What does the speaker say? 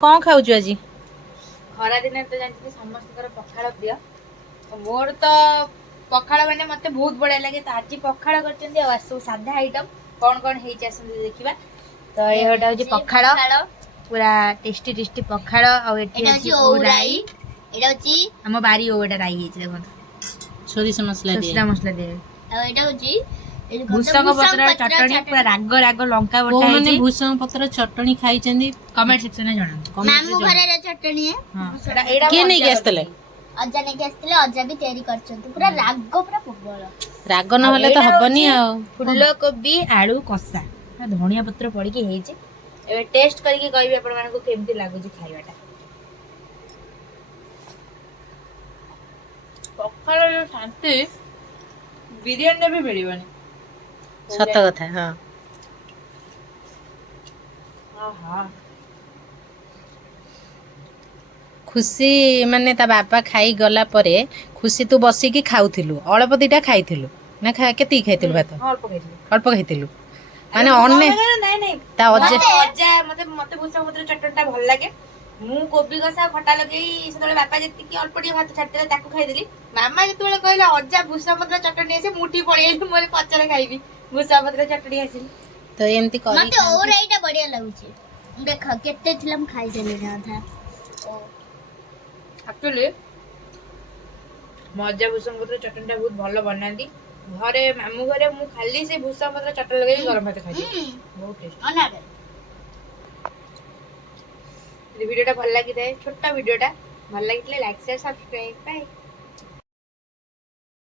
कौन खाऊछु आज खरा दिन तो जानते समस्त पखाड़ प्रिय मोर तो पखाड़ माने मते बहुत बढ़िया लगे तो आज पखाड़ करछन्ती आ सब साधा आइटम कौन कौन हेइ आसंती देखिबा तो ये होटा होची पखाड़ पूरा टेस्टी टेस्टी पखाड़ आ एठी होची ओराई एटा होची हम बारी ओटा राई हेछि देखो सोरिष मसला दे आ एटा होची भूसंग पत्र चटणी पूरा राग राग लंका बटा माने भूसंग पत्र चटणी खाइचंदी कमेंट सेक्शन में जणान मामू घरे रे चटणी है हां एटा के नहीं गेस्तले अज्जा ने गेस्तले अज्जा भी तयारी करछंती पूरा राग पूरा प्रबल राग न होले तो हबनी आ फुल कोबी आलू कसा धनिया पत्र पड़ी के हेछि एबे टेस्ट करके कहबी आपण मानको केमती लागुची खाइबाटा पखाड़ जो शांति बिरयानी भी मिलिबनी सत कथा हां आहा खुशी माने ता बापा खाई गला परे खुशी तू बसी की खाउथिलु अल्प दिटा खाइथिलु ना केती खाइथिलु भात अल्प खाइथिलु माने अन्ने नहीं नहीं ता अज्जा मते भूसा पत्र चटणटा भल लागे मु कोबी कसा खटा लगेई सेतले बापा जति की अल्प टी भात छाडते ताकू खाइ देली मामा जतले कहला अज्जा भूसा पत्र चटणी आसे मुठी पड़ी आइली मोले पचरे खाइबी भूसा पत्र चटणी आसी तो एमती करी मते और एटा बढ़िया लागुची देख केते थिलम खाइ देले ना था एक्चुअली मजा भूसा पत्र चटणटा बहुत भलो बनांदी घरे मामू घरे मु खाली से भूसा पत्र चटण लगेई गरम भात खाइ बहुत टेस्ट अनारे वीडियोटा भल लगी छोटा वीडियोटा भल लगी लाइक शेयर सब्सक्राइब बाय।